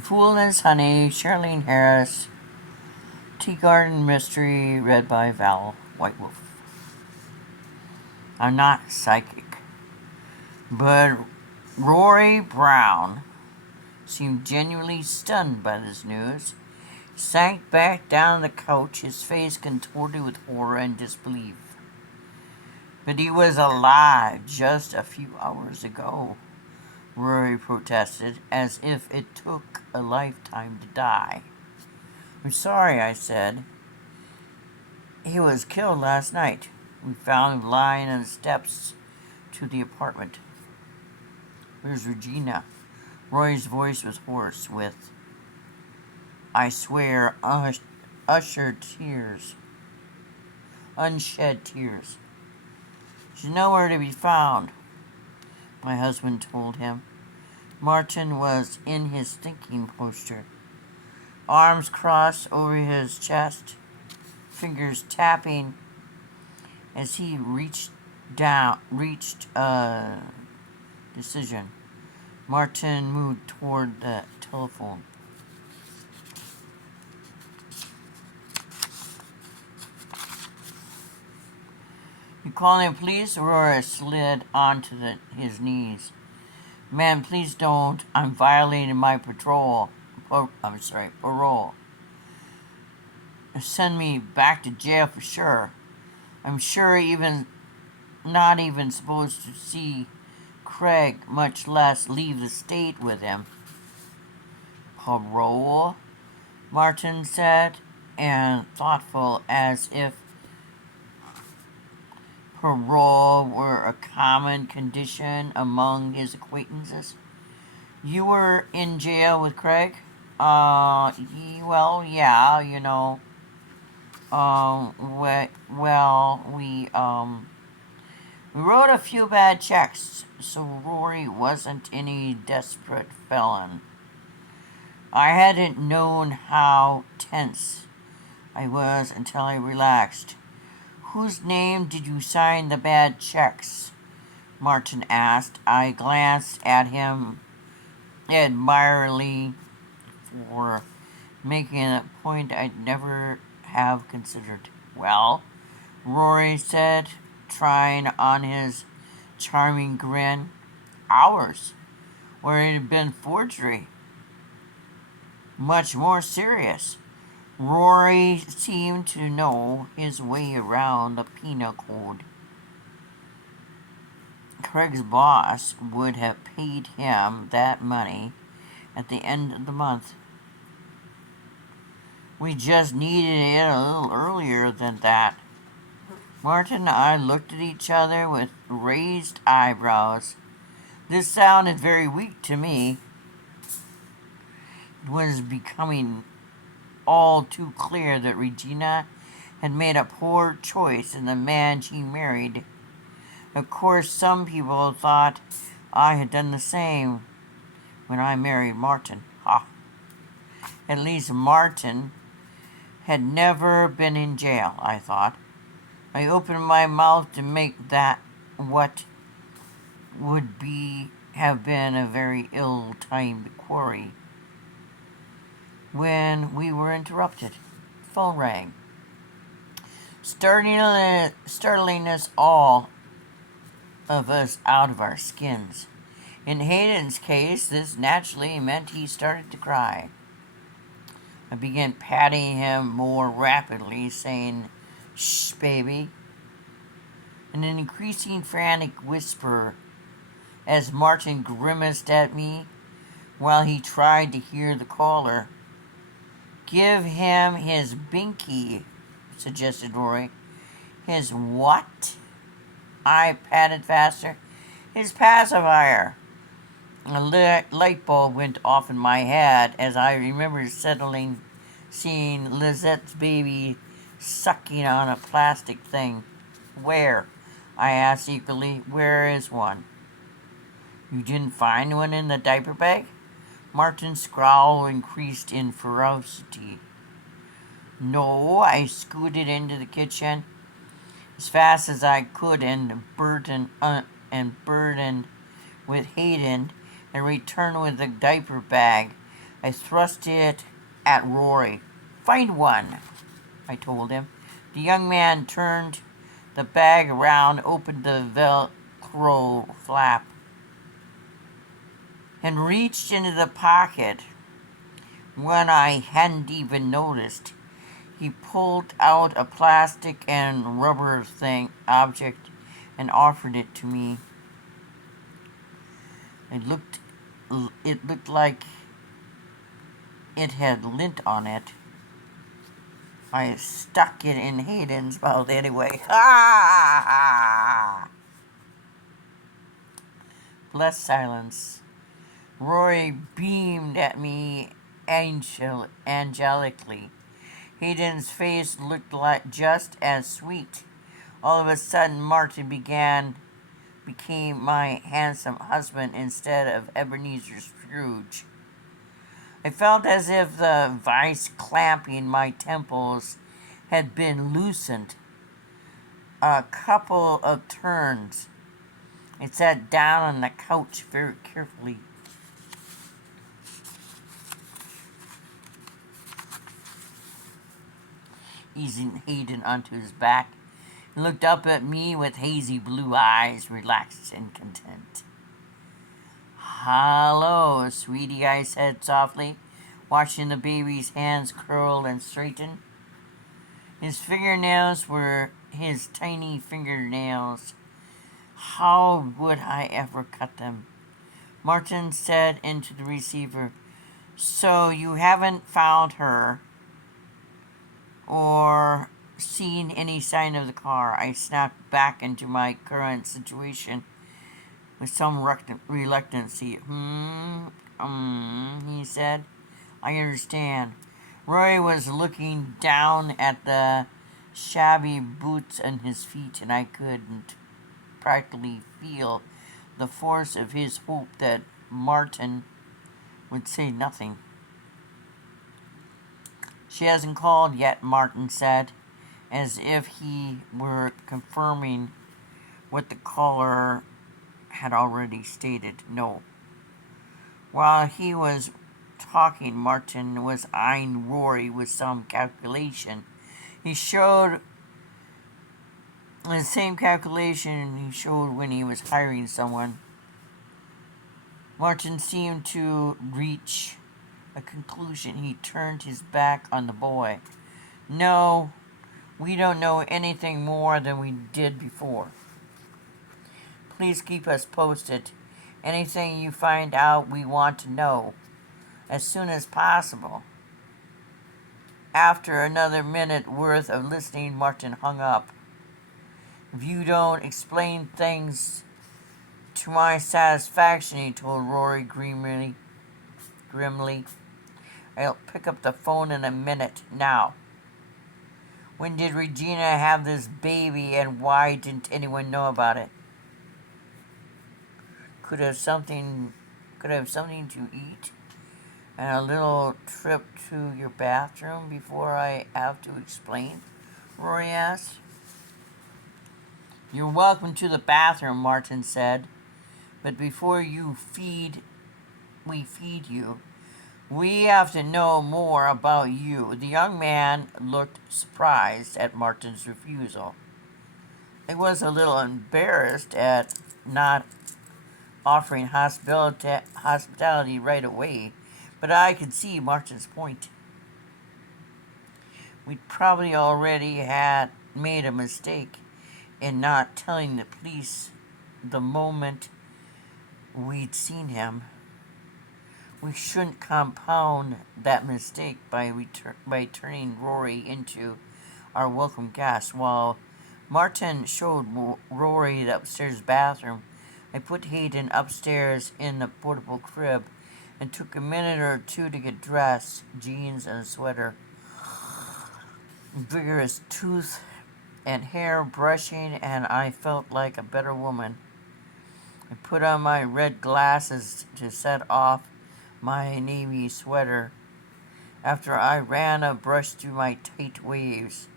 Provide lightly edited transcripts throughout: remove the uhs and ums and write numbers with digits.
Fool and Honey, Charlene Harris, Teagarden Mystery, read by Val White Wolf. I'm not psychic, but Rory Brown seemed genuinely stunned by this news. He sank back down on the couch, his face contorted with horror and disbelief. But he was alive just a few hours ago, Rory protested, as if it took a lifetime to die. I'm sorry, I said. He was killed last night. We found him lying on the steps to the apartment. Where's Regina? Roy's voice was hoarse with, I swear, unshed tears. She's nowhere to be found, my husband told him. Martin was in his thinking posture, arms crossed over his chest, fingers tapping as he reached a decision. Martin moved toward the telephone. You calling the police? Aurora slid onto his knees. Man, please don't. I'm violating my parole. Send me back to jail for sure. I'm sure not even supposed to see Craig, much less leave the state with him. Parole? Martin said, and thoughtful, as if parole were a common condition among his acquaintances. You were in jail with Craig? Well, yeah, you know. We wrote a few bad checks, so Rory wasn't any desperate felon. I hadn't known how tense I was until I relaxed. Whose name did you sign the bad checks? Martin asked. I glanced at him admiringly for making a point I'd never have considered. Well, Rory said, trying on his charming grin. Ours, where it had been forgery. Much more serious. Rory seemed to know his way around the penal code. Craig's boss would have paid him that money at the end of the month. We just needed it a little earlier than that. Martin and I looked at each other with raised eyebrows. This sounded very weak to me. It was becoming all too clear that Regina had made a poor choice in the man she married. Of course, some people thought I had done the same when I married Martin. At least Martin had never been in jail, I thought. I opened my mouth to make that what would have been a very ill-timed quarry when we were interrupted. Phone rang, startling us all of us out of our skins. In Hayden's case, this naturally meant he started to cry. I began patting him more rapidly, saying, "Shh, baby," in an increasing frantic whisper as Martin grimaced at me while he tried to hear the caller. Give him his binky, suggested Rory. His what? I patted faster. His pacifier. A light bulb went off in my head as I remembered seeing Lizette's baby sucking on a plastic thing. Where? I asked eagerly. Where is one? You didn't find one in the diaper bag? Martin's scowl increased in ferocity. No, I scooted into the kitchen as fast as I could and burdened with Hayden and returned with the diaper bag. I thrust it at Rory. "Find one," I told him. The young man turned the bag around, opened the Velcro flap, and reached into the pocket. When I hadn't even noticed, he pulled out a plastic and rubber object and offered it to me. It looked like it had lint on it. I stuck it in Hayden's mouth anyway. Ha! Bless silence. Rory beamed at me angelically. Hayden's face looked like just as sweet. All of a sudden, Martin became my handsome husband instead of Ebenezer Scrooge. I felt as if the vice clamping my temples had been loosened. A couple of turns. I sat down on the couch very carefully. Easing Hayden onto his back, he looked up at me with hazy blue eyes, relaxed and content. "Hello, sweetie," I said softly, watching the baby's hands curl and straighten. His fingernails were his tiny fingernails. How would I ever cut them? Martin said into the receiver, "So you haven't found her or seen any sign of the car?" I snapped back into my current situation with some reluctancy. He said. "I understand." Roy was looking down at the shabby boots on his feet, and I couldn't practically feel the force of his hope that Martin would say nothing. "She hasn't called yet," Martin said, as if he were confirming what the caller had already stated. "No." While he was talking, Martin was eyeing Rory with some calculation. He showed the same calculation he showed when he was hiring someone. Martin seemed to reach a conclusion. He turned his back on the boy. "No, we don't know anything more than we did before. Please keep us posted. Anything you find out, we want to know as soon as possible." After another minute worth of listening, Martin hung up. "If you don't explain things to my satisfaction," he told Rory grimly, "I'll pick up the phone in a minute. Now, when did Regina have this baby, and why didn't anyone know about it? Could have something to eat and a little trip to your bathroom before I have to explain?" Rory asked. "You're welcome to the bathroom," Martin said, "but before we feed you, we have to know more about you." The young man looked surprised at Martin's refusal. I was a little embarrassed at not offering hospitality right away, but I could see Martin's point. We'd probably already had made a mistake in not telling the police the moment we'd seen him. We shouldn't compound that mistake by turning Rory into our welcome guest. While Martin showed Rory the upstairs bathroom, I put Hayden upstairs in the portable crib and took a minute or two to get dressed, jeans and a sweater. Vigorous tooth and hair brushing, and I felt like a better woman. I put on my red glasses to set off my navy sweater. After I ran a brush through my tight waves,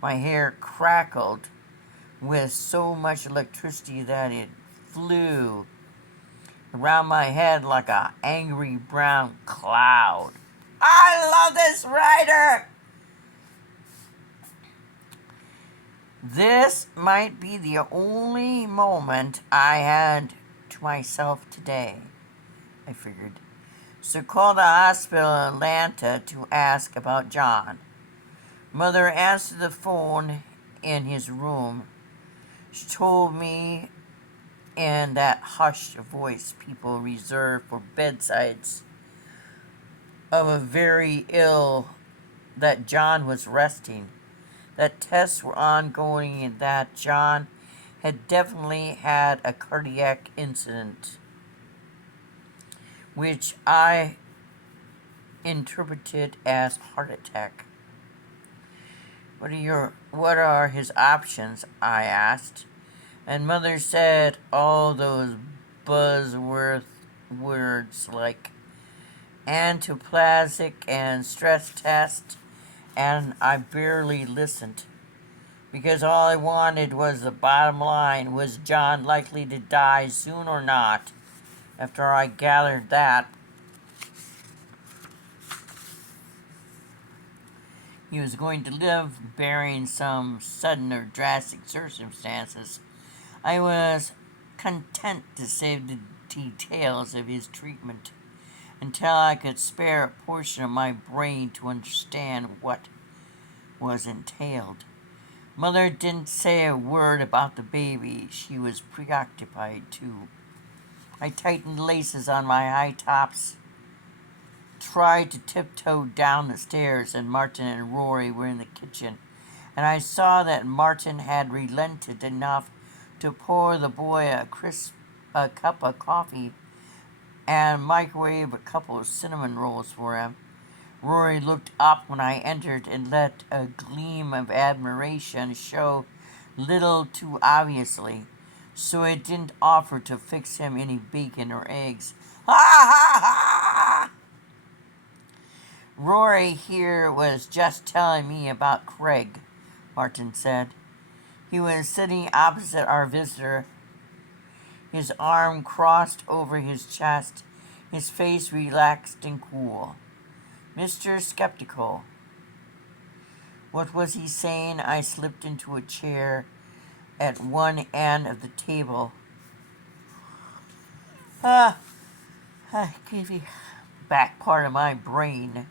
my hair crackled with so much electricity that it flew around my head like an angry brown cloud. I love this writer! This might be the only moment I had to myself today, I figured. So called the hospital in Atlanta to ask about John. Mother answered the phone in his room. She told me in that hushed voice people reserve for bedsides of a very ill that John was resting, that tests were ongoing, and that John had definitely had a cardiac incident, which I interpreted as heart attack. What are his options? I asked. And Mother said all those buzzworth words like anaplastic and stress test, and I barely listened. Because all I wanted was the bottom line. Was John likely to die soon or not? After I gathered that he was going to live, barring some sudden or drastic circumstances, I was content to save the details of his treatment until I could spare a portion of my brain to understand what was entailed. Mother didn't say a word about the baby. She was preoccupied, too. I tightened laces on my high tops, tried to tiptoe down the stairs, and Martin and Rory were in the kitchen, and I saw that Martin had relented enough to pour the boy a cup of coffee and microwave a couple of cinnamon rolls for him. Rory looked up when I entered and let a gleam of admiration show little too obviously, so it didn't offer to fix him any bacon or eggs. Ha ha ha! Rory here was just telling me about Craig, Martin said. He was sitting opposite our visitor, his arm crossed over his chest, his face relaxed and cool. Mr. Skeptical. What was he saying? I slipped into a chair at one end of the table. The back part of my brain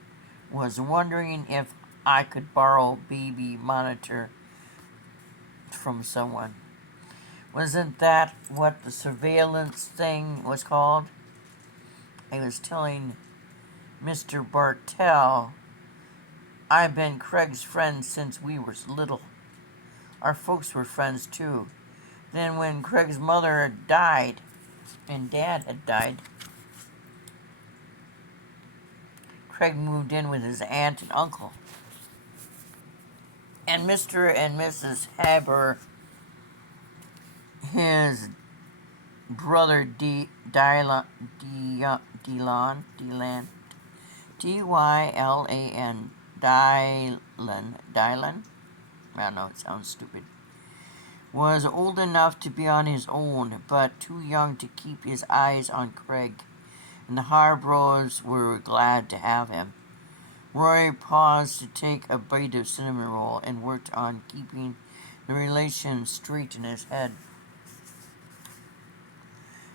was wondering if I could borrow baby monitor from someone. Wasn't that what the surveillance thing was called? I was telling Mr. Bartell I've been Craig's friend since we were little. Our folks were friends too. Then when Craig's mother had died and Dad had died, Craig moved in with his aunt and uncle. And Mr. and Mrs. Haber, his brother Dylan, D-Y-L-A-N, Dylan, I don't know, it sounds stupid, was old enough to be on his own, but too young to keep his eyes on Craig, and the Harbros were glad to have him. Roy paused to take a bite of cinnamon roll and worked on keeping the relation straight in his head.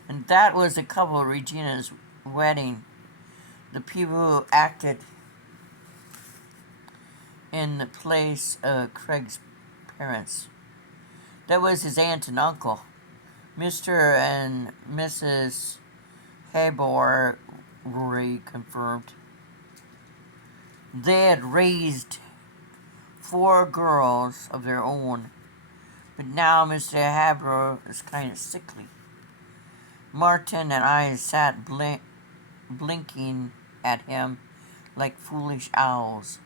And that was the couple Regina's wedding. The people who acted in the place of Craig's parents. That was his aunt and uncle, Mr. and Mrs. Haber, Rory confirmed. They had raised 4 girls of their own, but now Mr. Haber is kind of sickly. Martin and I sat blinking at him like foolish owls.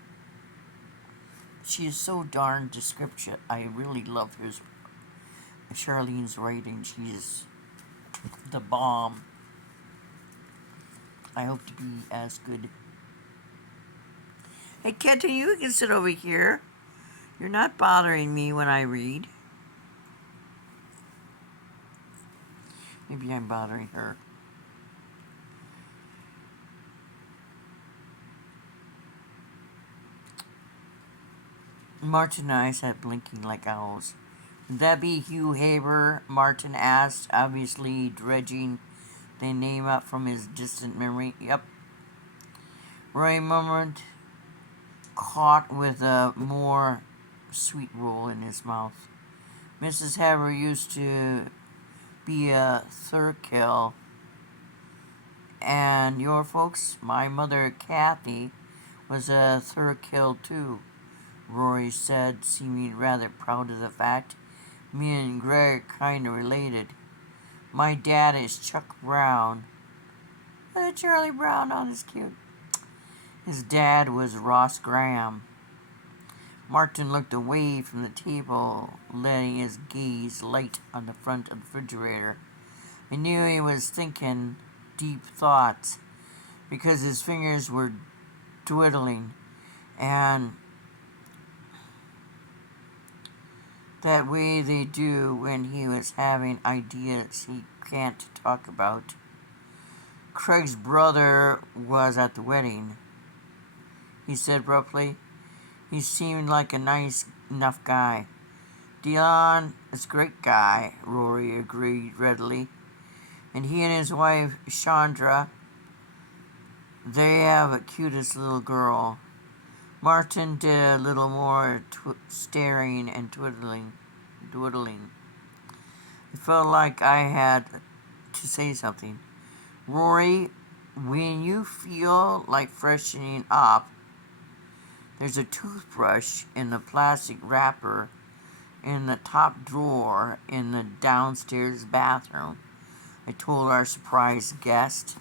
She is so darn descriptive. I really love Charlene's writing. She's the bomb. I hope to be as good. Hey, Kenta, you can sit over here. You're not bothering me when I read. Maybe I'm bothering her. Martin and I sat blinking like owls. Would that be Hugh Haber? Martin asked, obviously dredging the name up from his distant memory. Yep. Roy murmured, caught with a more sweet roll in his mouth. Mrs. Haber used to be a Thurkill. And your folks? My mother, Kathy, was a Thurkill too, Rory said, seeming rather proud of the fact. Me and Greg kinda related. My dad is Chuck Brown. Charlie Brown, oh, that's cute. His dad was Ross Graham. Martin looked away from the table, letting his gaze light on the front of the refrigerator. I knew he was thinking deep thoughts because his fingers were twiddling, and that way they do when he was having ideas he can't talk about. Craig's brother was at the wedding, he said abruptly. He seemed like a nice enough guy. Dion is a great guy, Rory agreed readily. And he and his wife, Chandra, they have a cutest little girl. Martin did a little more staring and twiddling. I felt like I had to say something. Rory, when you feel like freshening up, there's a toothbrush in the plastic wrapper in the top drawer in the downstairs bathroom, I told our surprised guest.